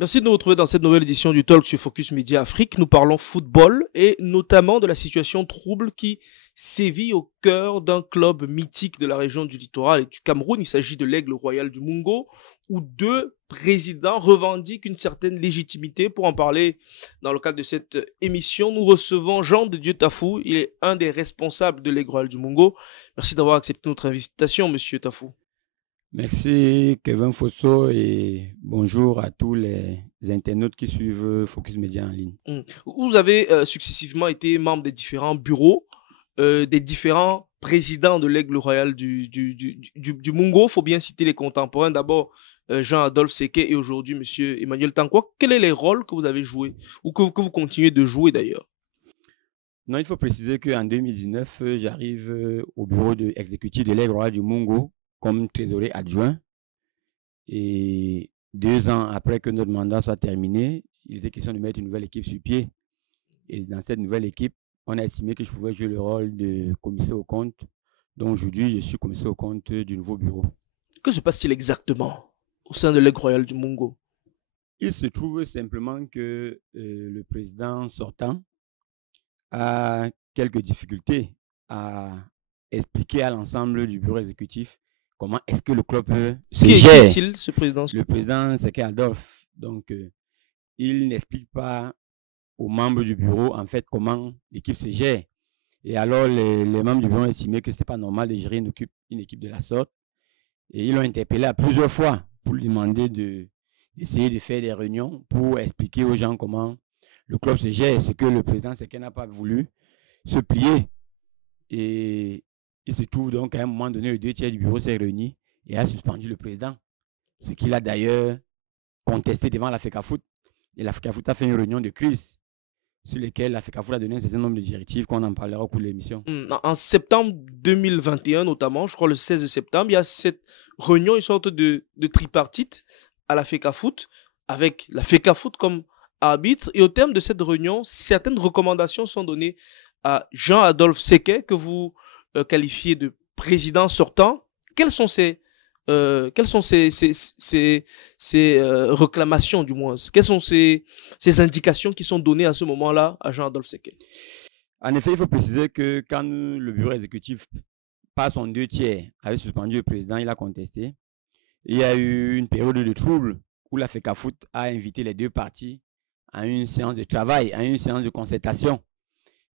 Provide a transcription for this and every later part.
Merci de nous retrouver dans cette nouvelle édition du Talk sur Focus Media Afrique. Nous parlons football et notamment de la situation trouble qui sévit au cœur d'un club mythique de la région du littoral et du Cameroun. Il s'agit de l'Aigle Royal du Mungo, où deux présidents revendiquent une certaine légitimité. Pour en parler dans le cadre de cette émission, nous recevons Jean de Dieu Tafou. Il est un des responsables de l'Aigle Royal du Mungo. Merci d'avoir accepté notre invitation, monsieur Tafou. Merci Kevin Fosso et bonjour à tous les internautes qui suivent Focus Media en ligne. Vous avez successivement été membre des différents bureaux, des différents présidents de l'Aigle Royal du Mungo. Il faut bien citer les contemporains. D'abord, Jean-Adolphe Sequet et aujourd'hui, monsieur Emmanuel Tankwa. Quels sont les rôles que vous avez joués ou que vous continuez de jouer d'ailleurs? Non, il faut préciser qu'en 2019, j'arrive au bureau exécutif de l'Aigle Royal du Mungo comme trésorier adjoint. Et 2 ans après que notre mandat soit terminé, il était question de mettre une nouvelle équipe sur pied. Et dans cette nouvelle équipe, on a estimé que je pouvais jouer le rôle de commissaire aux comptes. Donc aujourd'hui, je suis commissaire aux comptes du nouveau bureau. Que se passe-t-il exactement au sein de l'Aigle Royal du Mungo? Il se trouve simplement que le président sortant a quelques difficultés à expliquer à l'ensemble du bureau exécutif comment est-ce que le club se gère. Qui est-il, ce président? Le président, c'est Adolphe. Donc, il n'explique pas aux membres du bureau, en fait, comment l'équipe se gère. Et alors, les membres du bureau ont estimé que ce n'était pas normal de gérer une équipe de la sorte. Et ils l'ont interpellé à plusieurs fois pour lui demander d'essayer de faire des réunions pour expliquer aux gens comment le club se gère. Ce que le président, c'est qu'il n'a pas voulu se plier. Et il se trouve donc à un moment donné, le 2/3 du bureau s'est réuni et a suspendu le président. Ce qu'il a d'ailleurs contesté devant la FECAFOOT. Et la FECAFOOT a fait une réunion de crise sur laquelle la FECAFOOT a donné un certain nombre de directives qu'on en parlera au cours de l'émission. En septembre 2021 notamment, je crois le 16 septembre, il y a cette réunion, une sorte de tripartite à la FECAFOOT, avec la FECAFOOT comme arbitre. Et au terme de cette réunion, certaines recommandations sont données à Jean-Adolphe Sequet, que vous qualifiez de président sortant. Quelles sont ces réclamations, du moins? Quelles sont ces indications qui sont données à ce moment-là à Jean-Adolphe Sequet? En effet, il faut préciser que quand le bureau exécutif, par son 2/3, avait suspendu le président, il a contesté. Il y a eu une période de trouble où la FECAFOOT a invité les deux parties à une séance de travail, à une séance de concertation.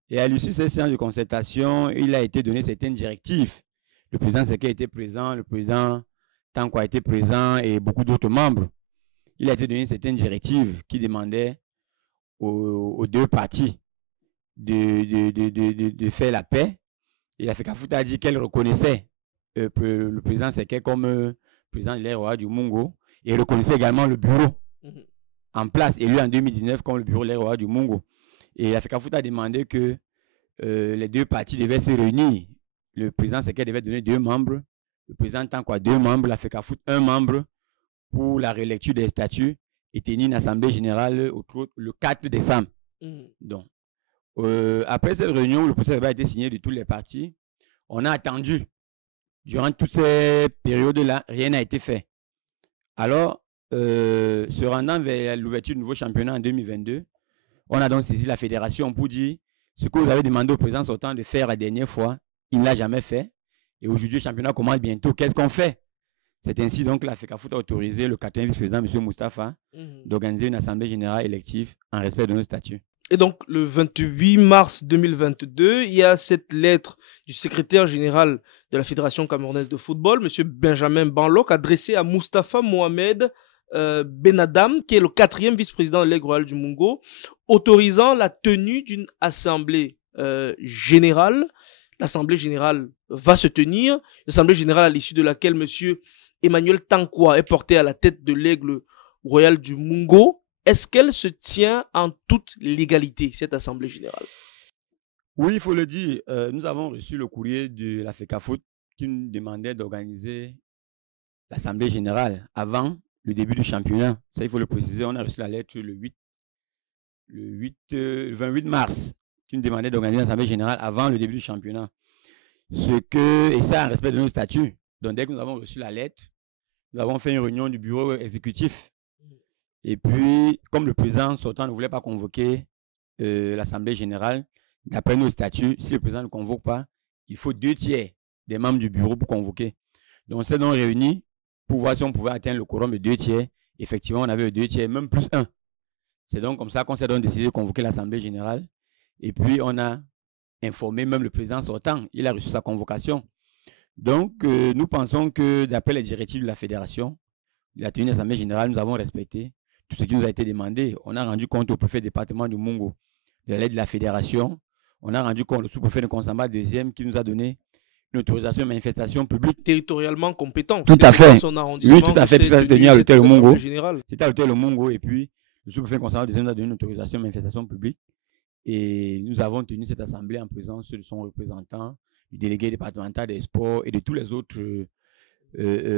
Et à l'issue de cette séance de concertation, il a été donné certaines directives. Le président Sequet était présent, le président Tankwa était présent et beaucoup d'autres membres. Il a été donné certaines directives qui demandaient aux deux parties de faire la paix. Et la FECAFOOT a dit qu'elle reconnaissait le président Sequet comme président de l'Aigle Royal du Mungo et reconnaissait également le bureau en place, élu en 2019 comme le bureau de l'Aigle Royal du Mungo. Et la FECAFOOT a demandé que les deux parties devaient se réunir. Le président Sequet devait donner 2 membres, le président Tankwa 2 membres, la FECAFOOT 1 membre pour la relecture des statuts et tenir une assemblée générale le 4 décembre. Donc, après cette réunion, le procès a été signé de tous les partis. On a attendu. Durant toutes ces périodes-là, rien n'a été fait. Alors, se rendant vers l'ouverture du nouveau championnat en 2022, on a donc saisi la fédération pour dire ce que vous avez demandé au président sortant de faire la dernière fois, il ne l'a jamais fait. Et aujourd'hui, le championnat commence bientôt. Qu'est-ce qu'on fait? C'est ainsi donc que la FECAFOOT a autorisé le 4e vice-président, M. Moustapha, d'organiser une assemblée générale élective en respect de nos statuts. Et donc, le 28 mars 2022, il y a cette lettre du secrétaire général de la Fédération camerounaise de football, M. Benjamin Banlok, adressée à Moustapha Mohamed Benadam, qui est le 4e vice-président de l'Aigle Royal du Mungo, autorisant la tenue d'une assemblée générale. L'assemblée générale va se tenir, l'assemblée générale à l'issue de laquelle M. Emmanuel Tankwa est porté à la tête de l'Aigle Royal du Mungo. Est-ce qu'elle se tient en toute légalité, cette assemblée générale? Oui, il faut le dire. Nous avons reçu le courrier de la FECAFOOT qui nous demandait d'organiser l'assemblée générale avant le début du championnat. Ça, il faut le préciser. On a reçu la lettre le 28 mars qui nous demandait d'organiser l'assemblée générale avant le début du championnat. Et ça en respect de nos statuts. Donc, dès que nous avons reçu la lettre, nous avons fait une réunion du bureau exécutif. Et puis, comme le président sortant ne voulait pas convoquer l'Assemblée générale, d'après nos statuts, si le président ne convoque pas, il faut 2/3 des membres du bureau pour convoquer. Donc, on s'est donc réunis pour voir si on pouvait atteindre le quorum de 2/3. Effectivement, on avait le 2/3, même plus 1. C'est donc comme ça qu'on s'est donc décidé de convoquer l'Assemblée générale. Et puis, on a informé même le président sortant. Il a reçu sa convocation. Donc, nous pensons que d'après les directives de la fédération, la tenue de l'Assemblée générale, nous avons respecté tout ce qui nous a été demandé. On a rendu compte au préfet département du Mungo de l'aide de la fédération. On a rendu compte au sous-préfet de Konsamba deuxième qui nous a donné une autorisation de manifestation publique. Territorialement compétent. Tout à fait. Oui, tout à fait. Tout ça, c'est tenu à l'hôtel Mungo. C'était à l'hôtel Mungo. Et puis, le sous-préfet de Konsamba deuxième nous a donné une autorisation de manifestation publique. Et nous avons tenu cette assemblée en présence de son représentant, du délégué départemental des sports et de tous les autres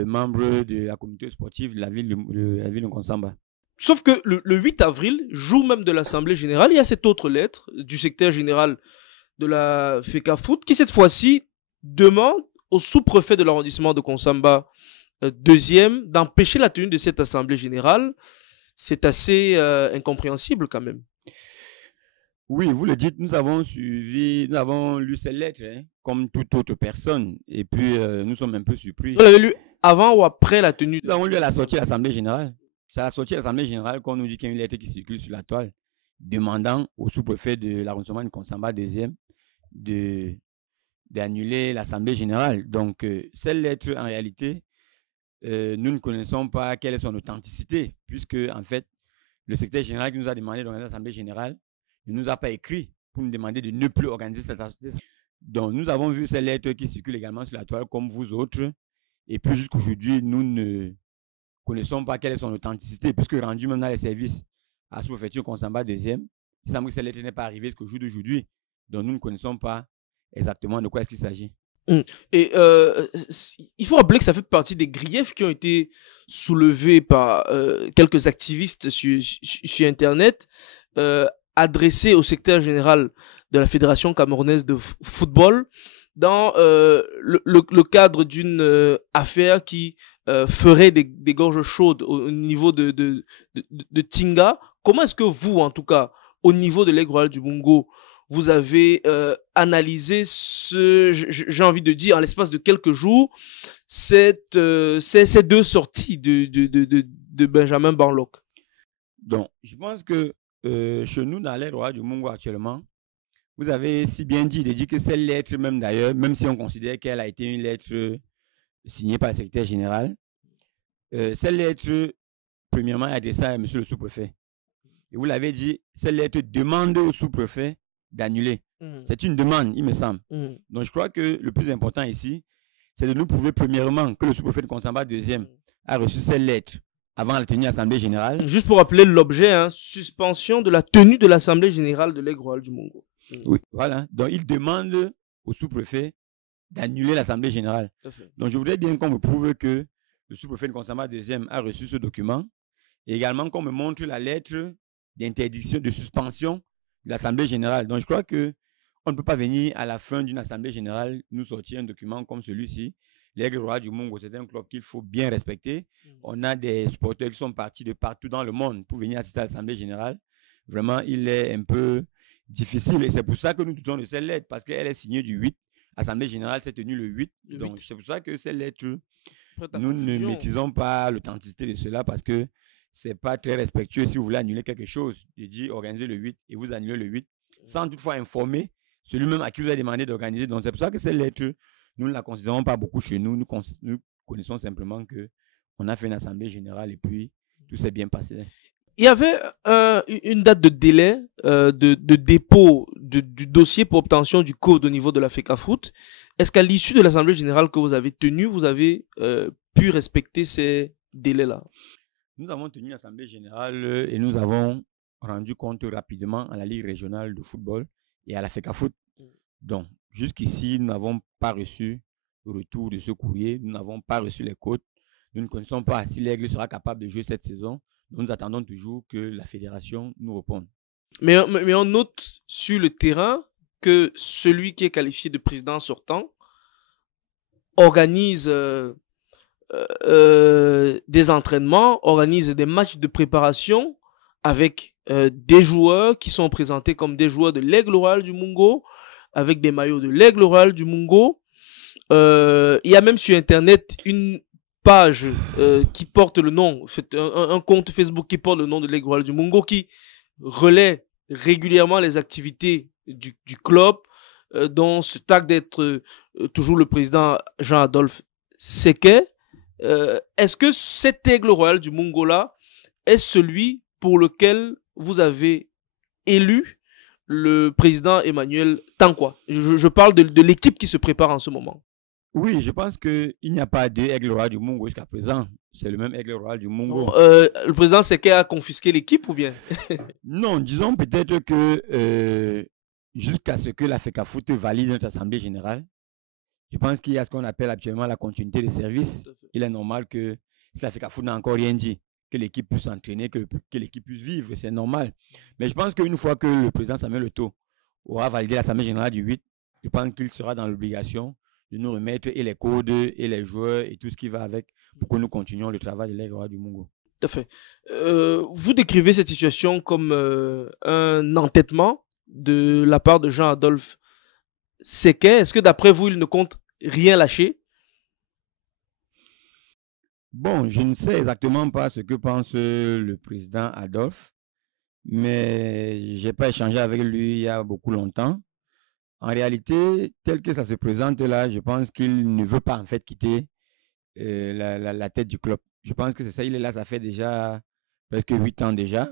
membres de la communauté sportive de la ville de Konsamba. Sauf que le 8 avril, jour même de l'Assemblée générale, il y a cette autre lettre du secrétaire général de la FECAFOOT qui, cette fois-ci, demande au sous-préfet de l'arrondissement de Konsamba deuxième d'empêcher la tenue de cette Assemblée générale. C'est assez incompréhensible quand même. Oui, vous le dites, nous avons lu ces lettres comme toute autre personne. Et puis, nous sommes un peu surpris. Vous l'avez lu avant ou après la tenue? Nous avons lu à la sortie de l'Assemblée générale. C'est à la sortie de l'Assemblée générale qu'on nous dit qu'il y a une lettre qui circule sur la toile demandant au sous-préfet de l'arrondissement de Konsamba deuxième d'annuler l'Assemblée générale. Donc, cette lettre, en réalité, nous ne connaissons pas quelle est son authenticité, puisque, en fait, le secrétaire général qui nous a demandé d'organiser l'Assemblée générale ne nous a pas écrit pour nous demander de ne plus organiser cette assemblée. Donc, nous avons vu ces lettres qui circulent également sur la toile, comme vous autres. Et puis, jusqu'aujourd'hui, nous ne connaissons pas quelle est son authenticité, puisque rendu même dans les services à sous-préfecture Konsamba deuxième, il semble que cette lettre n'est pas arrivée jusqu'au jour d'aujourd'hui. Donc, nous ne connaissons pas exactement de quoi est-ce qu'il s'agit. Et il faut rappeler que ça fait partie des griefs qui ont été soulevés par quelques activistes sur Internet, adressés au secrétaire général de la Fédération camerounaise de football dans le cadre d'une affaire qui ferait des gorges chaudes au niveau de Tinga. Comment est-ce que vous, en tout cas, au niveau de l'Aigle Royal du Mungo, vous avez analysé j'ai envie de dire, en l'espace de quelques jours, ces deux sorties de Benjamin Banlock? Donc, je pense que chez nous, dans l'Aigle Royal du Mungo actuellement, vous avez si bien dit de dire que cette lettre, même d'ailleurs, même si on considère qu'elle a été une lettre signée par le secrétaire général, cette lettre, premièrement, est adressée à M. le sous-préfet. Et vous l'avez dit, cette lettre demande au sous-préfet d'annuler. C'est une demande, il me semble. Donc, je crois que le plus important ici, c'est de nous prouver premièrement que le sous-préfet de Konsamba deuxième a reçu cette lettre avant la tenue de l'Assemblée générale. Juste pour rappeler l'objet, suspension de la tenue de l'Assemblée générale de l'Aigle Royal du Mungo. Oui, voilà. Donc, il demande au sous-préfet d'annuler l'Assemblée générale. Donc, je voudrais bien qu'on me prouve que le sous-préfet de Konsamba deuxième a reçu ce document et également qu'on me montre la lettre d'interdiction, de suspension de l'Assemblée générale. Donc, je crois qu'on ne peut pas venir à la fin d'une Assemblée générale nous sortir un document comme celui-ci. L'Aigle Royal du Mungo, c'est un club qu'il faut bien respecter. On a des supporters qui sont partis de partout dans le monde pour venir assister à l'Assemblée générale. Vraiment, il est un peu difficile et c'est pour ça que nous doutons de cette lettre parce qu'elle est signée du 8. L'Assemblée générale s'est tenue le 8. Donc, c'est pour ça que cette lettre, nous ne maîtrisons pas l'authenticité de cela parce que c'est pas très respectueux si vous voulez annuler quelque chose. Je dis organiser le 8 et vous annulez le 8 sans toutefois informer celui-même à qui vous avez demandé d'organiser. Donc, c'est pour ça que cette lettre, nous ne la considérons pas beaucoup chez nous. Nous connaissons simplement qu'on a fait une assemblée générale et puis tout s'est bien passé. Il y avait une date de délai de dépôt du dossier pour obtention du code au niveau de la FECAFOOT. Est-ce qu'à l'issue de l'Assemblée générale que vous avez tenue, vous avez pu respecter ces délais-là? Nous avons tenu l'Assemblée générale et nous avons rendu compte rapidement à la Ligue régionale de football et à la FECAFOOT. Donc, jusqu'ici, nous n'avons pas reçu le retour de ce courrier. Nous n'avons pas reçu les codes. Nous ne connaissons pas si l'Aigle sera capable de jouer cette saison. Nous attendons toujours que la fédération nous réponde. Mais on note sur le terrain que celui qui est qualifié de président sortant organise des entraînements, organise des matchs de préparation avec des joueurs qui sont présentés comme des joueurs de l'Aigle Royal du Mungo, avec des maillots de l'Aigle Royal du Mungo. Il y a même sur Internet une page qui porte le nom, un compte Facebook qui porte le nom de l'Aigle Royal du Mungo, qui relaie régulièrement les activités du club, dont se targue d'être toujours le président Jean-Adolphe Sequet. Est-ce que cet Aigle Royal du Mungo-là est celui pour lequel vous avez élu le président Emmanuel Tankwa? Je parle de l'équipe qui se prépare en ce moment. Oui, je pense qu'il n'y a pas deux Aigles Royal du Mungo jusqu'à présent. C'est le même Aigle Royal du Mungo. Le président Sequet a confisqué l'équipe ou bien? Non, disons peut-être que jusqu'à ce que la FECAFOOT valide notre assemblée générale, je pense qu'il y a ce qu'on appelle actuellement la continuité des services. Il est normal que si la FECAFOOT n'a encore rien dit, que l'équipe puisse s'entraîner, que l'équipe puisse vivre, c'est normal. Mais je pense qu'une fois que le président Samuel Eto'o aura validé l'assemblée générale du 8, je pense qu'il sera dans l'obligation de nous remettre et les codes et les joueurs et tout ce qui va avec pour que nous continuions le travail de l'Aigle Royal du Mungo. Tout à fait. Vous décrivez cette situation comme un entêtement de la part de Jean-Adolphe Sequet. Est-ce que d'après vous, il ne compte rien lâcher? Bon, je ne sais exactement pas ce que pense le président Adolphe, mais je n'ai pas échangé avec lui il y a beaucoup longtemps. En réalité, tel que ça se présente là, je pense qu'il ne veut pas en fait quitter la tête du club. Je pense que c'est ça, il est là, ça fait déjà presque 8 ans déjà.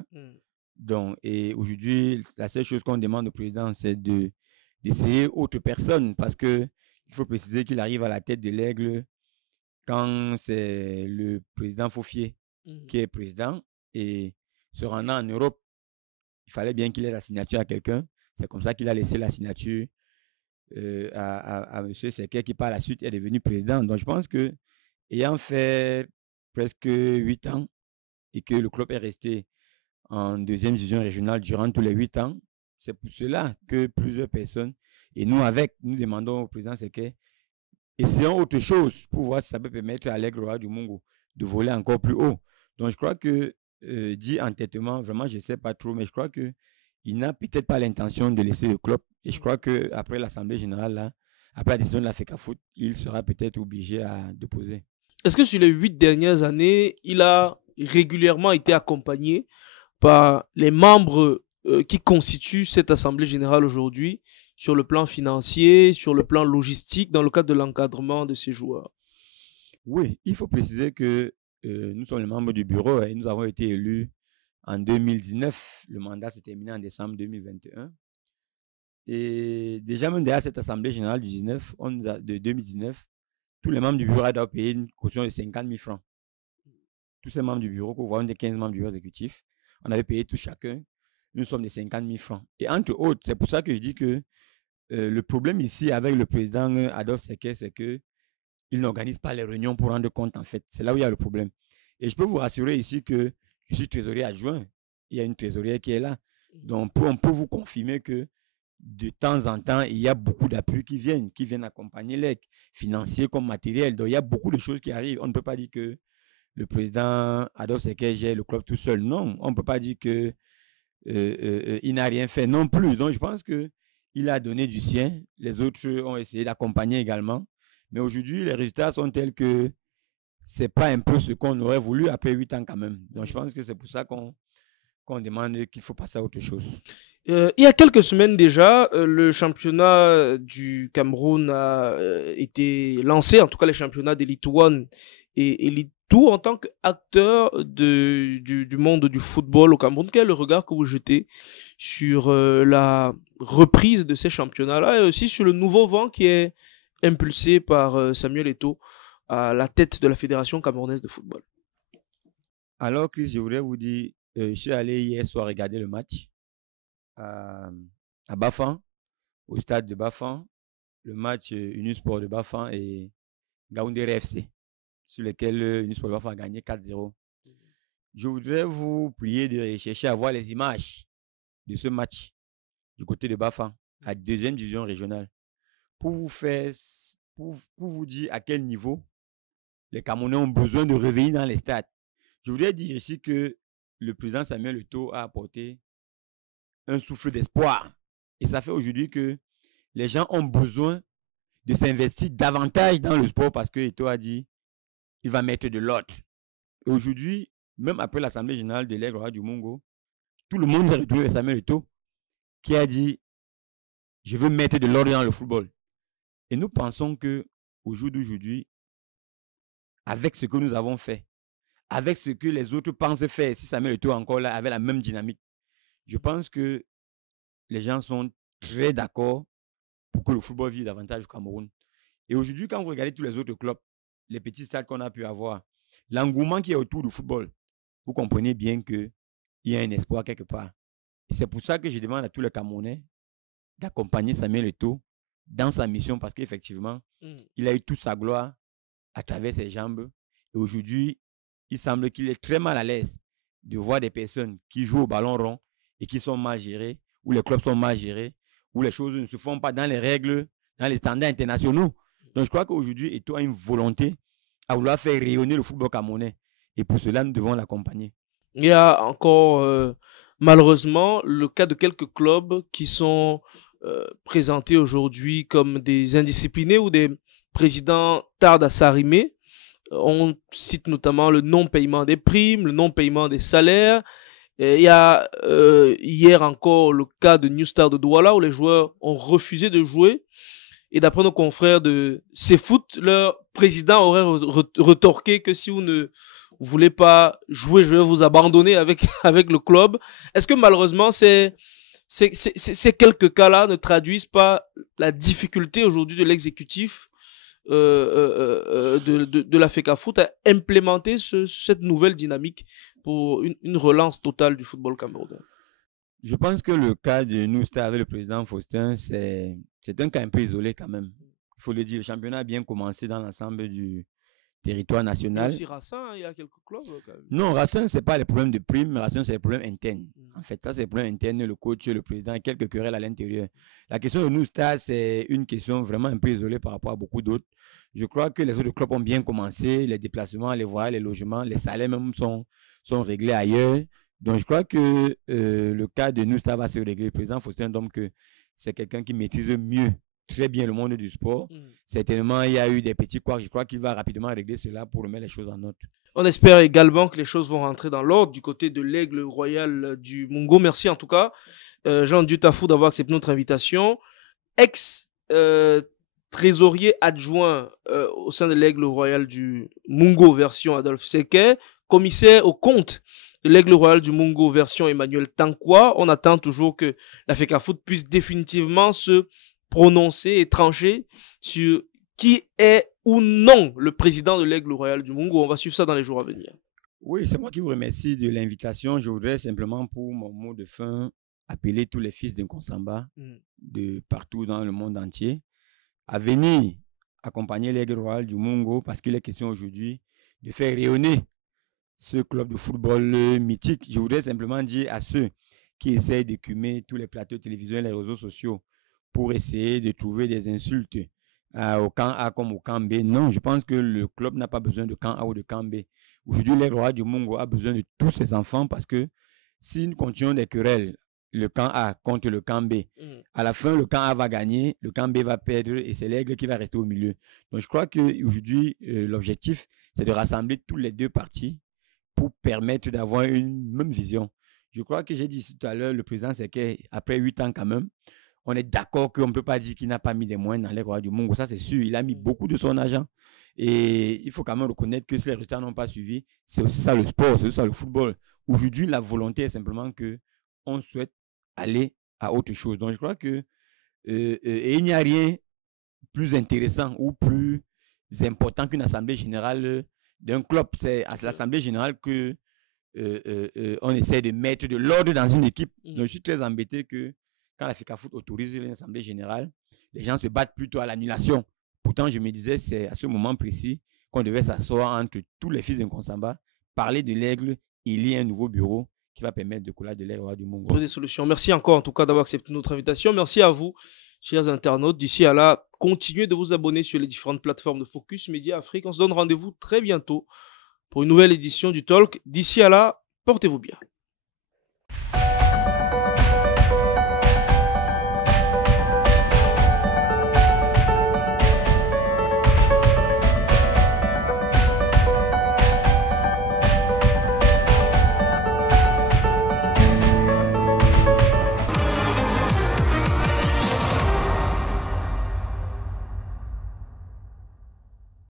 Donc, et aujourd'hui, la seule chose qu'on demande au président, c'est d'essayer autre personne, parce que il faut préciser qu'il arrive à la tête de l'Aigle quand c'est le président Faufier qui est président, et se rendant en Europe, il fallait bien qu'il ait la signature à quelqu'un. C'est comme ça qu'il a laissé la signature à M. Sequet, qui par la suite est devenu président. Donc je pense que, ayant fait presque 8 ans et que le club est resté en deuxième division régionale durant tous les 8 ans, c'est pour cela que plusieurs personnes, et nous avec, nous demandons au président Sequet, essayons autre chose pour voir si ça peut permettre à l'Aigle Royal du Mungo de voler encore plus haut. Donc je crois que, dit entêtement, vraiment je ne sais pas trop, mais je crois que il n'a peut-être pas l'intention de laisser le club. Et je crois qu'après l'Assemblée générale, là, après la décision de la FECAFOOT, il sera peut-être obligé à déposer. Est-ce que sur les 8 dernières années, il a régulièrement été accompagné par les membres qui constituent cette Assemblée générale aujourd'hui sur le plan financier, sur le plan logistique, dans le cadre de l'encadrement de ces joueurs? Oui, il faut préciser que nous sommes les membres du bureau et nous avons été élus en 2019. Le mandat s'est terminé en décembre 2021. Et déjà, même derrière cette Assemblée générale du 19, de 2019, tous les membres du bureau doivent payer une caution de 50 000 francs. Tous ces membres du bureau, qu'on voit, des 15 membres du bureau exécutif, on avait payé tout chacun une somme de 50 000 francs. Et entre autres, c'est pour ça que je dis que le problème ici avec le président Adolphe Sequet, c'est qu'il n'organise pas les réunions pour rendre compte, en fait. C'est là où il y a le problème. Et je peux vous rassurer ici que je suis trésorier adjoint. Il y a une trésorière qui est là. Donc, on peut vous confirmer que de temps en temps, il y a beaucoup d'appuis qui viennent accompagner les financiers comme matériel. Donc, il y a beaucoup de choses qui arrivent. On ne peut pas dire que le président Adolphe Sequet gère le club tout seul. Non, on ne peut pas dire que il n'a rien fait non plus. Donc, je pense qu'il a donné du sien. Les autres ont essayé d'accompagner également. Mais aujourd'hui, les résultats sont tels que ce n'est pas un peu ce qu'on aurait voulu après 8 ans quand même. Donc, je pense que c'est pour ça qu'on demande qu'il faut passer à autre chose. Il y a quelques semaines déjà, le championnat du Cameroun a été lancé, en tout cas les championnats d'Elite One et Elite 2 en tant qu'acteur du monde du football au Cameroun. Quel est le regard que vous jetez sur la reprise de ces championnats-là et aussi sur le nouveau vent qui est impulsé par Samuel Eto'o à la tête de la Fédération camerounaise de football? Alors, Chris, je voudrais vous dire, je suis allé hier soir regarder le match à Bafan, au stade de Bafan, le match Unisport de Bafan et Gaoundéré FC, sur lequel Unisport de Bafan a gagné 4-0. Je voudrais vous prier de chercher à voir les images de ce match du côté de Bafan, à deuxième division régionale, pour vous dire à quel niveau les Camerounais ont besoin de revenir dans les stades. Je voudrais dire ici que le président Samuel Eto'o a apporté un souffle d'espoir. Et ça fait aujourd'hui que les gens ont besoin de s'investir davantage dans le sport parce que Eto'o a dit qu'il va mettre de l'ordre. Et aujourd'hui, même après l'Assemblée générale de l'Aigle Royal du Mungo, tout le monde est retrouvé avec Samuel Eto'o qui a dit je veux mettre de l'ordre dans le football. Et nous pensons qu'au jour d'aujourd'hui, avec ce que nous avons fait, avec ce que les autres pensent faire, si Samuel Eto'o encore là, avec la même dynamique, je pense que les gens sont très d'accord pour que le football vive davantage au Cameroun. Et aujourd'hui, quand vous regardez tous les autres clubs, les petits stades qu'on a pu avoir, l'engouement qui est autour du football, vous comprenez bien qu'il y a un espoir quelque part. Et c'est pour ça que je demande à tous les Camerounais d'accompagner Samuel Eto'o dans sa mission parce qu'effectivement, il a eu toute sa gloire à travers ses jambes. Et aujourd'hui, il semble qu'il est très mal à l'aise de voir des personnes qui jouent au ballon rond et qui sont mal gérées, où les clubs sont mal gérés, où les choses ne se font pas dans les règles, dans les standards internationaux. Donc je crois qu'aujourd'hui, Eto'o a une volonté à vouloir faire rayonner le football camerounais. Et pour cela, nous devons l'accompagner. Il y a encore, malheureusement, le cas de quelques clubs qui sont présentés aujourd'hui comme des indisciplinés ou des présidents tardent à s'arrimer. On cite notamment le non-paiement des primes, le non-paiement des salaires. Et il y a hier encore le cas de New Star de Douala où les joueurs ont refusé de jouer. Et d'après nos confrères de CFoot, leur président aurait retorqué que si vous ne voulez pas jouer, je vais vous abandonner avec le club. Est-ce que malheureusement ces quelques cas-là ne traduisent pas la difficulté aujourd'hui de l'exécutif de la FECAFOOT à implémenter cette nouvelle dynamique pour une relance totale du football camerounais? Je pense que le cas de nous, c'était avec le président Faustin, c'est un cas un peu isolé quand même. Il faut le dire, le championnat a bien commencé dans l'ensemble du territoire national. Mais aussi Racing, hein, il y a quelques clubs quand même. Non, Racing, ce n'est pas les problèmes de prime, mais Racing, c'est les problèmes internes. En fait, ça, c'est les problèmes internes, le coach, le président, et quelques querelles à l'intérieur. La question de nous, c'est une question vraiment un peu isolée par rapport à beaucoup d'autres. Je crois que les autres clubs ont bien commencé, les déplacements, les voyages, les logements, les salaires même sont réglés ailleurs. Donc, je crois que le cas de nous, va se régler. Le président Faustin, donc, c'est quelqu'un qui maîtrise mieux, très bien le monde du sport. Certainement, il y a eu des petits couacs. Je crois qu'il va rapidement régler cela pour remettre les choses en ordre. On espère également que les choses vont rentrer dans l'ordre du côté de l'Aigle Royal du Mungo. Merci en tout cas, Jean Dutafou, d'avoir accepté notre invitation. Trésorier adjoint au sein de l'Aigle Royal du Mungo version Adolphe Sequet, commissaire aux comptes de l'Aigle Royal du Mungo version Emmanuel Tankwa. On attend toujours que la FECAFOOT puisse définitivement se prononcer et trancher sur qui est ou non le président de l'Aigle Royal du Mungo. On va suivre ça dans les jours à venir. Oui, c'est moi qui vous remercie de l'invitation. Je voudrais simplement, pour mon mot de fin, appeler tous les fils d'Nkonsamba de partout dans le monde entier à venir accompagner l'Aigle Royal du Mungo parce qu'il est question aujourd'hui de faire rayonner ce club de football mythique. Je voudrais simplement dire à ceux qui essayent d'écumer tous les plateaux de télévision et les réseaux sociaux pour essayer de trouver des insultes au camp A comme au camp B. Non, je pense que le club n'a pas besoin de camp A ou de camp B. Aujourd'hui, l'Aigle Royal du Mungo a besoin de tous ses enfants parce que si nous continuons des querelles, le camp A contre le camp B, à la fin, le camp A va gagner, le camp B va perdre et c'est l'Aigle qui va rester au milieu. Donc, je crois qu'aujourd'hui, l'objectif, c'est de rassembler tous les deux parties pour permettre d'avoir une même vision. Je crois que j'ai dit tout à l'heure, le président, c'est qu'après 8 ans quand même, on est d'accord qu'on ne peut pas dire qu'il n'a pas mis des moyens dans l'Aigle Royal du Mungo. Ça, c'est sûr. Il a mis beaucoup de son argent. Et il faut quand même reconnaître que si les résultats n'ont pas suivi, c'est aussi ça le sport, c'est aussi ça le football. Aujourd'hui, la volonté est simplement qu'on souhaite aller à autre chose. Donc, je crois que et il n'y a rien plus intéressant ou plus important qu'une assemblée générale d'un club. C'est à l'assemblée générale que on essaie de mettre de l'ordre dans une équipe. Donc, je suis très embêté que quand la FECAFOOT autorise une assemblée générale, les gens se battent plutôt à l'annulation. Pourtant, je me disais, c'est à ce moment précis qu'on devait s'asseoir entre tous les fils d'Nkonsamba, parler de l'Aigle, il y a un nouveau bureau qui va permettre de coller de l'Aigle du Mungo. Des solutions. Merci encore en tout cas d'avoir accepté notre invitation. Merci à vous chers internautes. D'ici à là, continuez de vous abonner sur les différentes plateformes de Focus Média Afrique. On se donne rendez-vous très bientôt pour une nouvelle édition du Talk. D'ici à là, portez-vous bien.